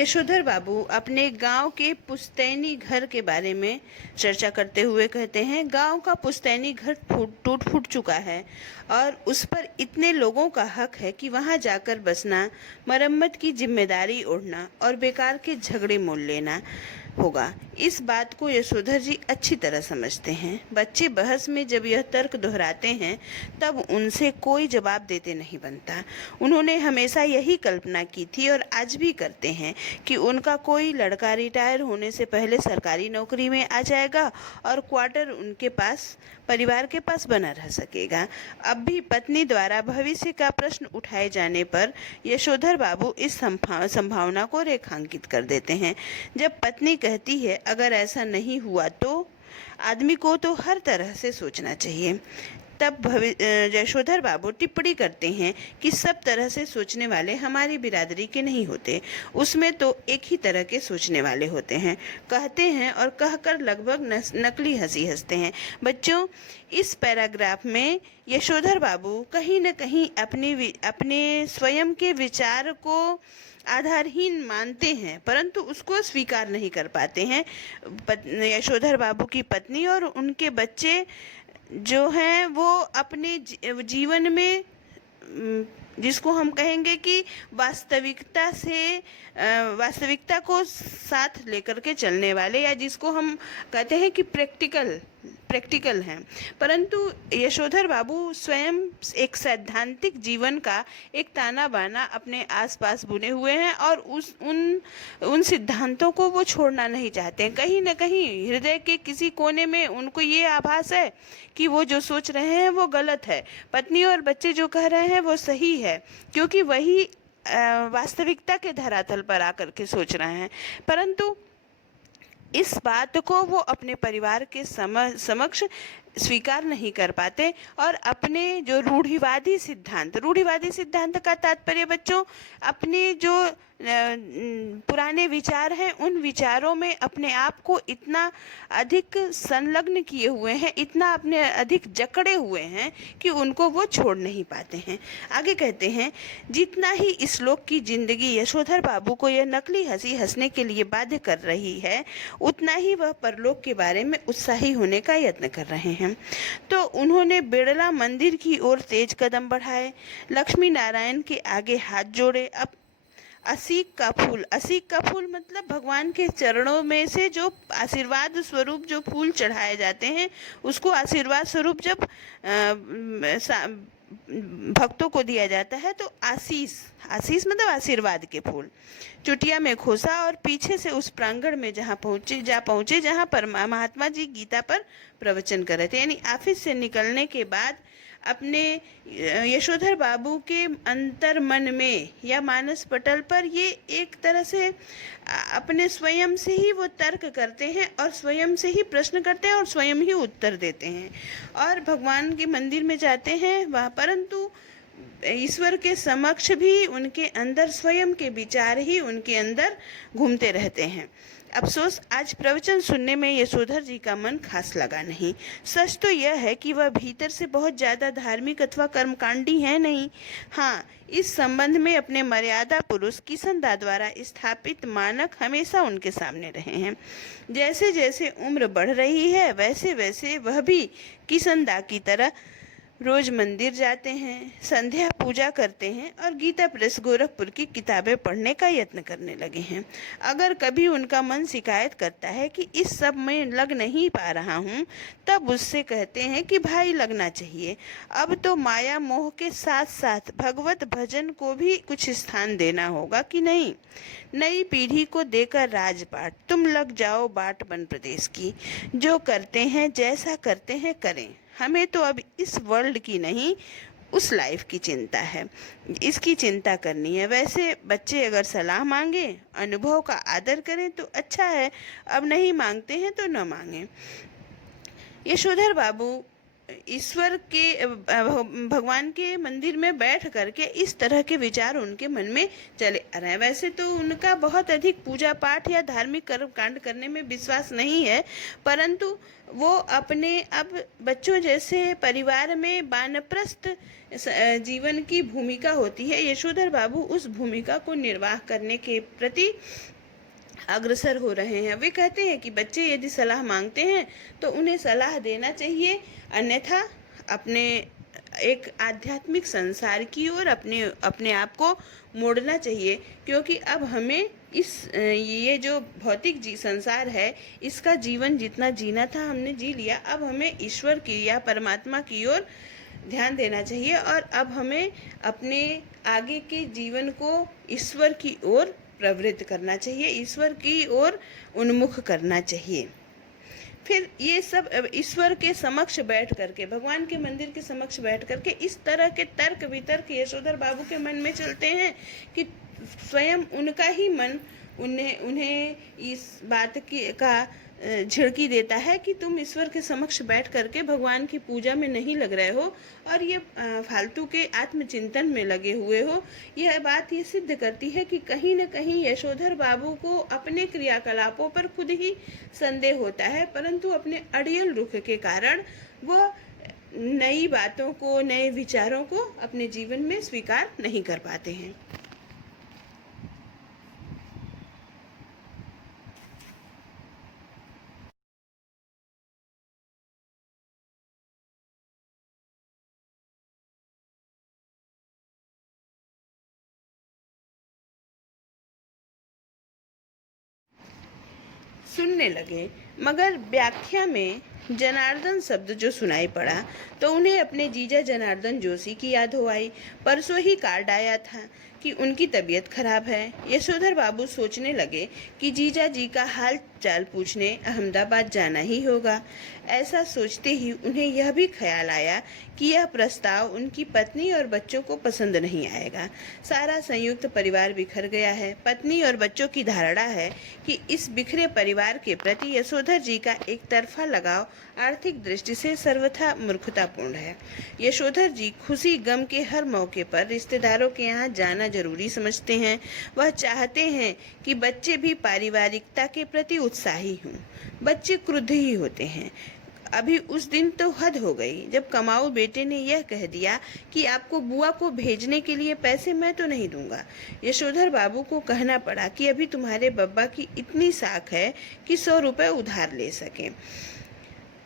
यशोधर बाबू अपने गांव के पुश्तैनी घर के बारे में चर्चा करते हुए कहते हैं, गांव का पुश्तैनी घर टूट फूट चुका है और उस पर इतने लोगों का हक है कि वहां जाकर बसना, मरम्मत की जिम्मेदारी ओढ़ना और बेकार के झगड़े मोल लेना होगा। इस बात को यशोधर जी अच्छी तरह समझते हैं। बच्चे बहस में जब यह तर्क दोहराते हैं तब उनसे कोई जवाब देते नहीं बनता। उन्होंने हमेशा यही कल्पना की थी और आज भी करते हैं कि उनका कोई लड़का रिटायर होने से पहले सरकारी नौकरी में आ जाएगा और क्वार्टर उनके पास, परिवार के पास बना रह सकेगा। अब भी पत्नी द्वारा भविष्य का प्रश्न उठाए जाने पर यशोधर बाबू इस संभावना को रेखांकित कर देते हैं। जब पत्नी कहती है अगर ऐसा नहीं हुआ तो आदमी को तो हर तरह से सोचना चाहिए, तब यशोधर बाबू टिप्पणी करते हैं कि सब तरह से सोचने वाले हमारी बिरादरी के नहीं होते, उसमें तो एक ही तरह के सोचने वाले होते हैं। कहते हैं और कहकर लगभग नकली हंसी हंसते हैं। बच्चों, इस पैराग्राफ में यशोधर बाबू कहीं न कहीं अपने स्वयं के विचार को आधारहीन मानते हैं, परंतु उसको स्वीकार नहीं कर पाते हैं। यशोधर बाबू की पत्नी और उनके बच्चे जो हैं वो अपने जीवन में जिसको हम कहेंगे कि वास्तविकता को साथ लेकर के चलने वाले, या जिसको हम कहते हैं कि प्रैक्टिकल हैं, परंतु यशोधर बाबू स्वयं एक सैद्धांतिक जीवन का एक ताना बाना अपने आसपास बुने हुए हैं और उन सिद्धांतों को वो छोड़ना नहीं चाहते हैं। कहीं न कहीं हृदय के किसी कोने में उनको ये आभास है कि वो जो सोच रहे हैं वो गलत है, पत्नी और बच्चे जो कह रहे हैं वो सही है, क्योंकि वही वास्तविकता के धरातल पर आकर के सोच रहे हैं। परंतु इस बात को वो अपने परिवार के समक्ष स्वीकार नहीं कर पाते और अपने जो रूढ़िवादी सिद्धांत का तात्पर्य बच्चों, अपने जो पुराने विचार हैं उन विचारों में अपने आप को इतना अधिक संलग्न किए हुए हैं, इतना अपने अधिक जकड़े हुए हैं कि उनको वो छोड़ नहीं पाते हैं। आगे कहते हैं, जितना ही इस लोक की जिंदगी यशोधर बाबू को यह नकली हंसी हंसने के लिए बाध्य कर रही है, उतना ही वह परलोक के बारे में उत्साही होने का यत्न कर रहे हैं। तो उन्होंने बिड़ला मंदिर की ओर तेज कदम बढ़ाए, लक्ष्मी नारायण के आगे हाथ जोड़े। अब असीक का फूल मतलब भगवान के चरणों में से जो आशीर्वाद स्वरूप जो फूल चढ़ाए जाते हैं, उसको आशीर्वाद स्वरूप जब भक्तों को दिया जाता है तो आशीष मतलब आशीर्वाद के फूल चुटिया में खोसा और पीछे से उस प्रांगण में जा पहुंचे जहां पर महात्मा जी गीता पर प्रवचन कर रहे थे। यानी ऑफिस से निकलने के बाद अपने यशोधर बाबू के अंतर मन में या मानस पटल पर ये एक तरह से अपने स्वयं से ही वो तर्क करते हैं और स्वयं से ही प्रश्न करते हैं और स्वयं ही उत्तर देते हैं और भगवान के मंदिर में जाते हैं वह, परंतु ईश्वर के समक्ष भी उनके अंदर स्वयं के विचार ही उनके अंदर घूमते रहते हैं। अफसोस आज प्रवचन सुनने में यशोधर जी का मन खास लगा नहीं। सच तो यह है कि वह भीतर से बहुत ज़्यादा धार्मिक अथवा कर्मकांडी है नहीं। हाँ, इस संबंध में अपने मर्यादा पुरुष किशनदा द्वारा स्थापित मानक हमेशा उनके सामने रहे हैं। जैसे जैसे उम्र बढ़ रही है वैसे वैसे वह भी किशनदा की तरह रोज मंदिर जाते हैं, संध्या पूजा करते हैं और गीता प्रेस गोरखपुर की किताबें पढ़ने का यत्न करने लगे हैं। अगर कभी उनका मन शिकायत करता है कि इस सब में लग नहीं पा रहा हूँ, तब उससे कहते हैं कि भाई लगना चाहिए। अब तो माया मोह के साथ साथ भगवत भजन को भी कुछ स्थान देना होगा कि नहीं। नई पीढ़ी को देकर राजपाट, तुम लग जाओ बाट बन प्रदेश की। जो करते हैं जैसा करते हैं करें, हमें तो अब इस वर्ल्ड की नहीं उस लाइफ की चिंता है, इसकी चिंता करनी है। वैसे बच्चे अगर सलाह मांगे, अनुभव का आदर करें तो अच्छा है, अब नहीं मांगते हैं तो न मांगें। यशोधर बाबू ईश्वर के भगवान के मंदिर में बैठ करके इस तरह के विचार उनके मन में चले आ रहे हैं। वैसे तो उनका बहुत अधिक पूजा पाठ या धार्मिक कर्म कांड करने में विश्वास नहीं है, परंतु वो अपने अब बच्चों जैसे परिवार में वानप्रस्थ जीवन की भूमिका होती है, यशोधर बाबू उस भूमिका को निर्वाह करने के प्रति अग्रसर हो रहे हैं। वे कहते हैं कि बच्चे यदि सलाह मांगते हैं तो उन्हें सलाह देना चाहिए, अन्यथा अपने एक आध्यात्मिक संसार की ओर अपने आप को मोड़ना चाहिए, क्योंकि अब हमें ये जो भौतिक संसार है इसका जीवन जितना जीना था हमने जी लिया। अब हमें ईश्वर की या परमात्मा की ओर ध्यान देना चाहिए और अब हमें अपने आगे के जीवन को ईश्वर की ओर प्रवृत्त करना चाहिए, ईश्वर की ओर उन्मुख करना चाहिए। फिर ये सब ईश्वर के समक्ष बैठ करके, भगवान के मंदिर के समक्ष बैठ करके इस तरह के तर्क वितर्क यशोधर बाबू के मन में चलते हैं कि स्वयं उनका ही मन उन्हें इस बात का झिड़की देता है कि तुम ईश्वर के समक्ष बैठ करके भगवान की पूजा में नहीं लग रहे हो और ये फालतू के आत्मचिंतन में लगे हुए हो। यह बात ये सिद्ध करती है कि कहीं न कहीं यशोधर बाबू को अपने क्रियाकलापों पर खुद ही संदेह होता है, परंतु अपने अड़ियल रुख के कारण वह नई बातों को, नए विचारों को अपने जीवन में स्वीकार नहीं कर पाते हैं। सुनने लगे, मगर व्याख्या में जनार्दन शब्द जो सुनाई पड़ा तो उन्हें अपने जीजा जनार्दन जोशी की याद हो आई। परसों ही कार्ड आया था कि उनकी तबीयत खराब है। यशोधर बाबू सोचने लगे कि जीजा जी का हाल चाल पूछने अहमदाबाद जाना ही होगा। ऐसा सोचते ही उन्हें यह भी ख्याल आया कि यह प्रस्ताव उनकी पत्नी और बच्चों को पसंद नहीं आएगा। सारा संयुक्त परिवार बिखर गया है। पत्नी और बच्चों की धारणा है कि इस बिखरे परिवार के प्रति यशोधर जी का एक तरफा लगाव आर्थिक दृष्टि से सर्वथा मूर्खतापूर्ण है। यशोधर जी खुशी गम के हर मौके पर रिश्तेदारों के यहाँ जाना जरूरी समझते हैं। वह चाहते हैं कि बच्चे भी पारिवारिकता के प्रति उत्साही हों। बच्चे क्रुद्ध ही होते हैं। अभी उस दिन तो हद हो गई जब कमाऊ बेटे ने यह कह दिया कि आपको बुआ को भेजने के लिए पैसे मैं तो नहीं दूंगा। यशोधर बाबू को कहना पड़ा कि अभी तुम्हारे बब्बा की इतनी साख है कि 100 रुपए उधार ले सकें।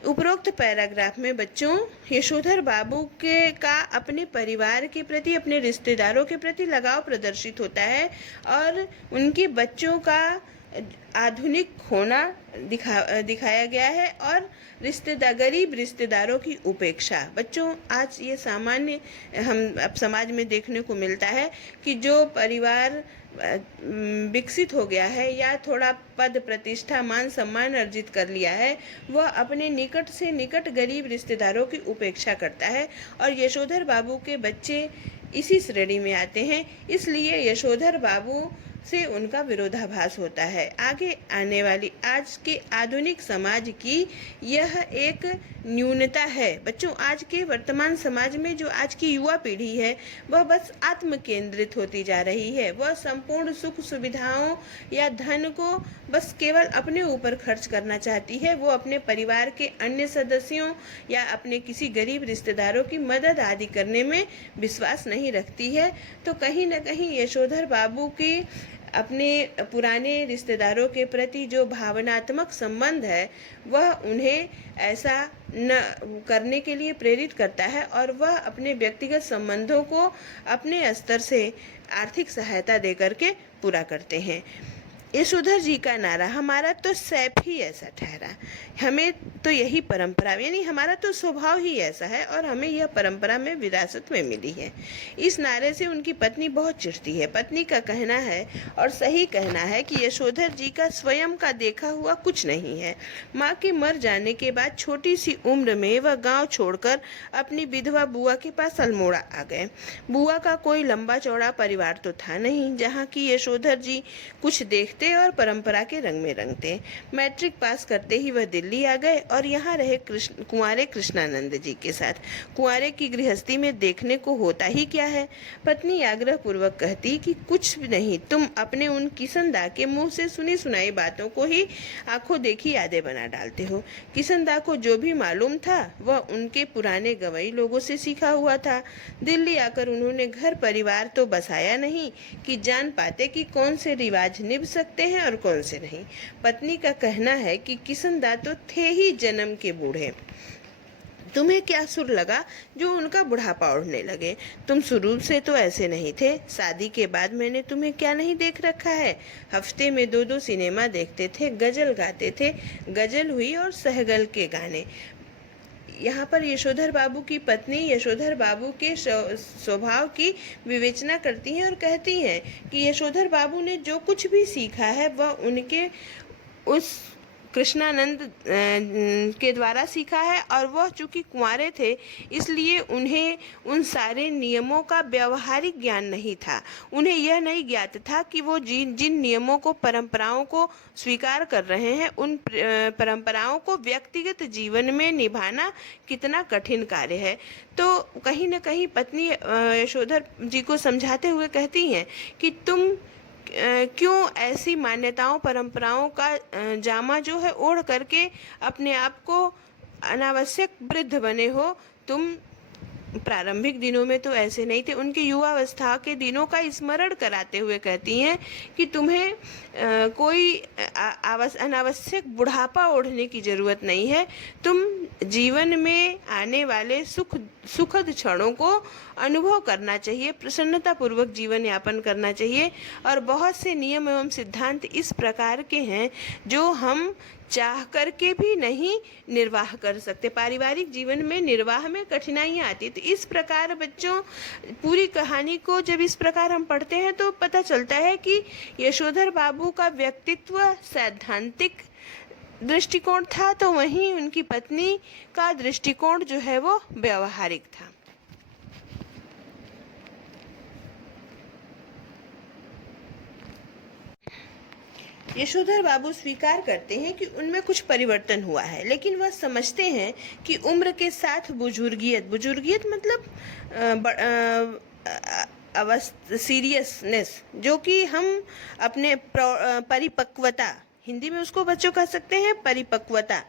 उपरोक्त पैराग्राफ में बच्चों यशोधर बाबू के का अपने परिवार के प्रति, अपने रिश्तेदारों के प्रति लगाव प्रदर्शित होता है और उनके बच्चों का आधुनिक होना दिखाया गया है और गरीब रिश्तेदारों की उपेक्षा। बच्चों आज ये सामान्य हम अब समाज में देखने को मिलता है कि जो परिवार विकसित हो गया है या थोड़ा पद प्रतिष्ठा मान सम्मान अर्जित कर लिया है, वह अपने निकट से निकट गरीब रिश्तेदारों की उपेक्षा करता है और यशोधर बाबू के बच्चे इसी श्रेणी में आते हैं। इसलिए यशोधर बाबू से उनका विरोधाभास होता है। आगे आने वाली आज के आधुनिक समाज की यह एक न्यूनता है। बच्चों आज के वर्तमान समाज में जो आज की युवा पीढ़ी है वह बस आत्म केंद्रित होती जा रही है। वह संपूर्ण सुख सुविधाओं या धन को बस केवल अपने ऊपर खर्च करना चाहती है। वो अपने परिवार के अन्य सदस्यों या अपने किसी गरीब रिश्तेदारों की मदद आदि करने में विश्वास नहीं रखती है। तो कहीं न कहीं यशोधर बाबू की अपने पुराने रिश्तेदारों के प्रति जो भावनात्मक संबंध है वह उन्हें ऐसा न करने के लिए प्रेरित करता है और वह अपने व्यक्तिगत संबंधों को अपने स्तर से आर्थिक सहायता देकर के पूरा करते हैं। यशोधर जी का नारा हमारा तो सैफ ही ऐसा ठहरा, हमें तो यही परंपरा, यानी हमारा तो स्वभाव ही ऐसा है और हमें यह परंपरा में विरासत में मिली है। इस नारे से उनकी पत्नी बहुत चिढ़ती है। पत्नी का कहना है और सही कहना है कि यशोधर जी का स्वयं का देखा हुआ कुछ नहीं है। माँ के मर जाने के बाद छोटी सी उम्र में वह गाँव छोड़कर अपनी विधवा बुआ के पास अल्मोड़ा आ गए। बुआ का कोई लंबा चौड़ा परिवार तो था नहीं जहाँ की यशोधर जी कुछ देखते रचते और परंपरा के रंग में रंगते। मैट्रिक पास करते ही वह दिल्ली आ गए और यहाँ रहे कुंवारे कृष्णानंद जी के साथ। कुंवारे की गृहस्थी में देखने को होता ही क्या है। पत्नी आग्रह पूर्वक कहती कि कुछ नहीं, तुम अपने उन किसनदा के मुंह से सुनी सुनाई बातों को ही आंखों देखी यादें बना डालते हो। किसनदा को जो भी मालूम था वह उनके पुराने गवई लोगों से सीखा हुआ था। दिल्ली आकर उन्होंने घर परिवार तो बसाया नहीं कि जान पाते कि कौन से रिवाज निभ सकते हैं और कौन से नहीं। पत्नी का कहना है कि किसनदा तो थे ही जन्म के बूढ़े। तुम्हें क्या सुर लगा जो उनका बुढ़ापा ओढ़ने लगे? तुम शुरू से तो ऐसे नहीं थे। शादी के बाद मैंने तुम्हें क्या नहीं देख रखा है। हफ्ते में 2-2 सिनेमा देखते थे, गजल गाते थे, गजल हुई और सहगल के गाने। यहाँ पर यशोधर बाबू की पत्नी यशोधर बाबू के स्वभाव की विवेचना करती हैं और कहती हैं कि यशोधर बाबू ने जो कुछ भी सीखा है वह उनके उस कृष्णानंद के द्वारा सीखा है, और वह चूंकि कुंवारे थे इसलिए उन्हें उन सारे नियमों का व्यवहारिक ज्ञान नहीं था। उन्हें यह नहीं ज्ञात था कि वो जिन नियमों को, परंपराओं को स्वीकार कर रहे हैं, उन परंपराओं को व्यक्तिगत जीवन में निभाना कितना कठिन कार्य है। तो कहीं न कहीं पत्नी यशोधर जी को समझाते हुए कहती हैं कि तुम क्यों ऐसी मान्यताओं, परंपराओं का जामा जो है ओढ़ करके अपने आप को अनावश्यक वृद्ध बने हो। तुम प्रारंभिक दिनों में तो ऐसे नहीं थे। उनके युवावस्था के दिनों का स्मरण कराते हुए कहती हैं कि तुम्हें कोई अनावश्यक बुढ़ापा ओढ़ने की ज़रूरत नहीं है। तुम जीवन में आने वाले सुखद क्षणों को अनुभव करना चाहिए, प्रसन्नतापूर्वक जीवन यापन करना चाहिए। और बहुत से नियम एवं सिद्धांत इस प्रकार के हैं जो हम चाह करके भी नहीं निर्वाह कर सकते। पारिवारिक जीवन में निर्वाह में कठिनाइयाँ आती, तो इस प्रकार बच्चों पूरी कहानी को जब इस प्रकार हम पढ़ते हैं तो पता चलता है कि यशोधर बाबू का व्यक्तित्व सैद्धांतिक दृष्टिकोण था, तो वहीं उनकी पत्नी का दृष्टिकोण जो है वो व्यवहारिक था। यशोधर बाबू स्वीकार करते हैं कि उनमें कुछ परिवर्तन हुआ है, लेकिन वह समझते हैं कि उम्र के साथ बुजुर्गियत मतलब सीरियसनेस, जो कि हम अपने परिपक्वता, हिंदी में उसको बच्चों कह सकते हैं परिपक्वता।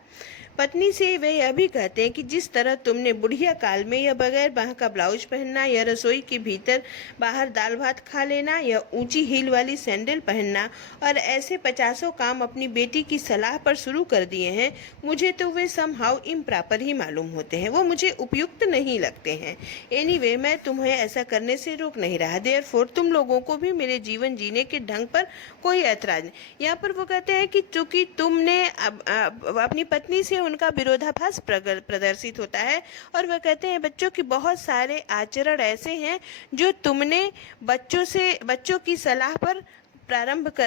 पत्नी से वे यह भी कहते हैं कि जिस तरह तुमने बुढ़िया काल में यह बगैर बाह का ब्लाउज पहनना, यह रसोई के भीतर बाहर दाल भात खा लेना, यह ऊंची हील वाली सैंडल पहनना और ऐसे 50 काम अपनी बेटी की सलाह पर शुरू कर दिए हैं, मुझे तो वे समहाउ इम्प्रॉपर ही मालूम होते हैं। वो मुझे उपयुक्त नहीं लगते हैं। एनीवे, मैं तुम्हें ऐसा करने से रोक नहीं रहा। देयरफॉर तुम लोगों को भी मेरे जीवन जीने के ढंग पर कोई ऐतराज नहीं। यहाँ पर वो कहते हैं कि चूंकि तुमने अपनी पत्नी से उनका विरोधाभास प्रदर्शित होता है, और वह कहते हैं बच्चों की बहुत सारे आचरण ऐसे हैं जो तुमने बच्चों की सलाह पर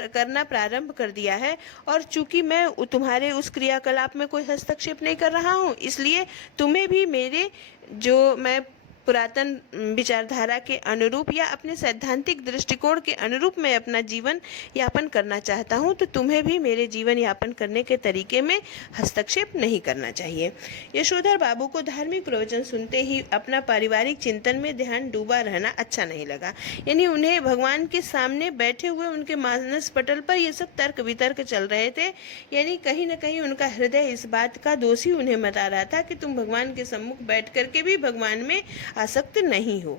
करना प्रारंभ कर दिया है, और चूंकि मैं तुम्हारे उस क्रियाकलाप में कोई हस्तक्षेप नहीं कर रहा हूँ, इसलिए तुम्हें भी मेरे जो मैं पुरातन विचारधारा के अनुरूप या अपने सैद्धांतिक दृष्टिकोण के अनुरूप मैं अपना जीवन यापन करना चाहता हूं, तो तुम्हें भी मेरे जीवन यापन करने के तरीके में हस्तक्षेप नहीं करना चाहिए। यशोधर बाबू को धार्मिक प्रवचन सुनते ही अपना पारिवारिक चिंतन में ध्यान डूबा रहना अच्छा नहीं लगा। यानी उन्हें भगवान के सामने बैठे हुए उनके मानस पटल पर ये सब तर्क वितर्क चल रहे थे। यानी कहीं न कहीं उनका हृदय इस बात का दोषी उन्हें बता रहा था कि तुम भगवान के सम्मुख बैठ करके भी भगवान में आसक्त नहीं हो।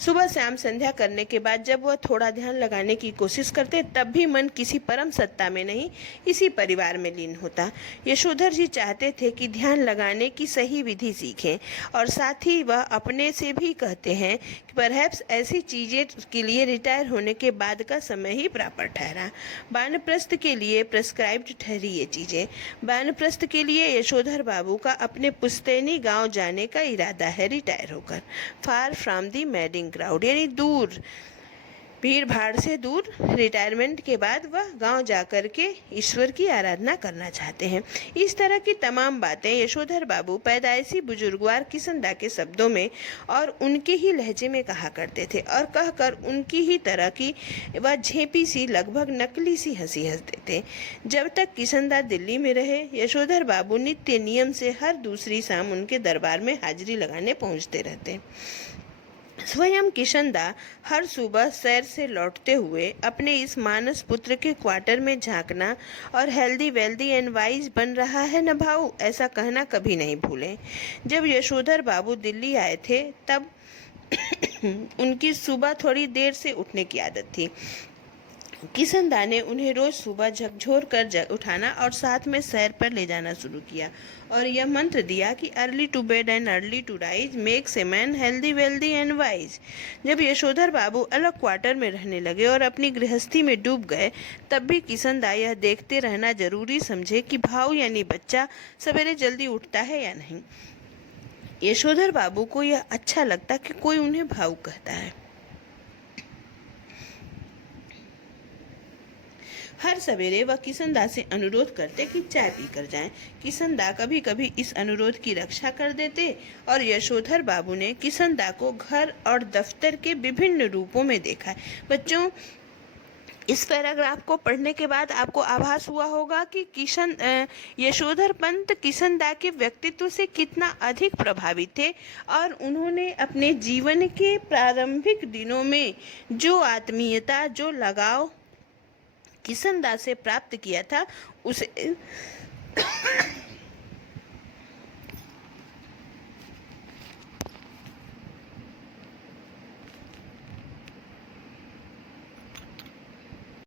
सुबह शाम संध्या करने के बाद जब वह थोड़ा ध्यान लगाने की कोशिश करते, तब भी मन किसी परम सत्ता में नहीं, इसी परिवार में लीन होता। यशोधर जी चाहते थे कि ध्यान लगाने की सही विधि सीखें, और साथ ही वह अपने से भी कहते हैं कि परहैप्स ऐसी चीज़ें के लिए रिटायर होने के बाद का समय ही प्रॉपर ठहरा। वानप्रस्थ के लिए प्रेस्क्राइब्ड ठहरी ये चीज़ें। वानप्रस्थ के लिए यशोधर बाबू का अपने पुश्तैनी गांव जाने का इरादा है रिटायर होकर, far from the madding crowd, यानी दूर भीड़ भाड़ से दूर रिटायरमेंट के बाद वह गांव जाकर के ईश्वर की आराधना करना चाहते हैं। इस तरह की तमाम बातें यशोधर बाबू पैदाइशी बुजुर्गवार किशनदा के शब्दों में और उनके ही लहजे में कहा करते थे और कहकर उनकी ही तरह की वह झेपी सी लगभग नकली सी हंसी हंसते थे। जब तक किशनदा दिल्ली में रहे यशोधर बाबू नित्य नियम से हर दूसरी शाम उनके दरबार में हाजिरी लगाने पहुंचते रहते। स्वयं किशनदा हर सुबह सैर से लौटते हुए अपने इस मानस पुत्र के क्वार्टर में झांकना और हेल्दी वेल्दी एंड वाइज बन रहा है न भाऊ, ऐसा कहना कभी नहीं भूले। जब यशोधर बाबू दिल्ली आए थे तब उनकी सुबह थोड़ी देर से उठने की आदत थी। किशनदा ने उन्हें रोज सुबह झकझोर कर उठाना और साथ में सैर पर ले जाना शुरू किया और यह मंत्र दिया कि early to bed and early to rise makes a man healthy wealthy and wise. जब यशोधर बाबू अलग क्वार्टर में रहने लगे और अपनी गृहस्थी में डूब गए तब भी किशनदा यह देखते रहना जरूरी समझे कि भाऊ यानी बच्चा सवेरे जल्दी उठता है या नहीं। यशोधर बाबू को यह अच्छा लगता कि कोई उन्हें भाऊ कहता है। हर सवेरे वह किशनदा से अनुरोध करते कि चाय पीकर जाएं। किशनदा कभी कभी इस अनुरोध की रक्षा कर देते और यशोधर बाबू ने किशनदा को घर और दफ्तर के विभिन्न रूपों में देखा है। बच्चों, इस पैराग्राफ को पढ़ने के बाद आपको आभास हुआ होगा कि यशोधर पंत किशनदा के व्यक्तित्व से कितना अधिक प्रभावित थे और उन्होंने अपने जीवन के प्रारंभिक दिनों में जो आत्मीयता, जो लगाव किशनदा से प्राप्त किया था उसे